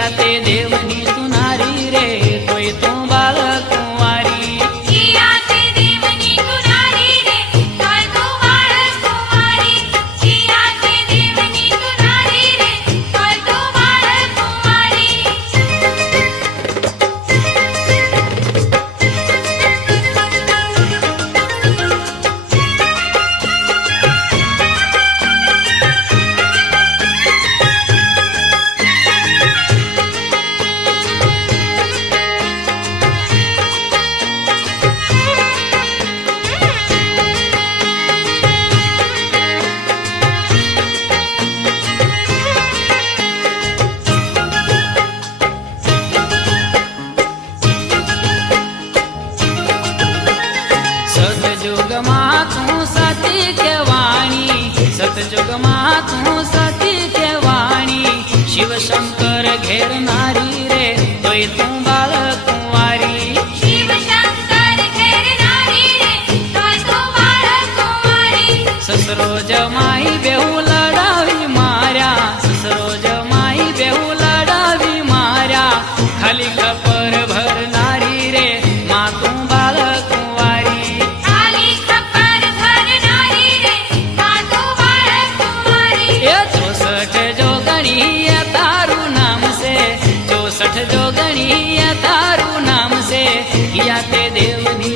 किया ते देवनी तू नारी रे तोय तू बालक कुंवारी किया ते देवनी तू नारी रे तोय तू बालक कुंवारी किया ते देवनी तू नारी रे तोय तू बालक कुंवारी सतयुग मां तू सती केवाणी सतयुग मां तू सती केवाणी शिव शंकर घेर नारी रे तोय तू बालक कुंवारी शिव शंकर घेर नारी रे तोय तू बालक कुंवारी ससरो जमाई बेहू लढावी मार्या ससरो जमाई बेहू लढावी मार्या खाली खपर भर नारी रे मां तू बालक कुंवारी खाली खपर भर नारी रे मां तू बालक कुंवारी ये 64 जोगणी ये तारू नाम से 64 जोगणी ये तारू नाम से किया ते देवनी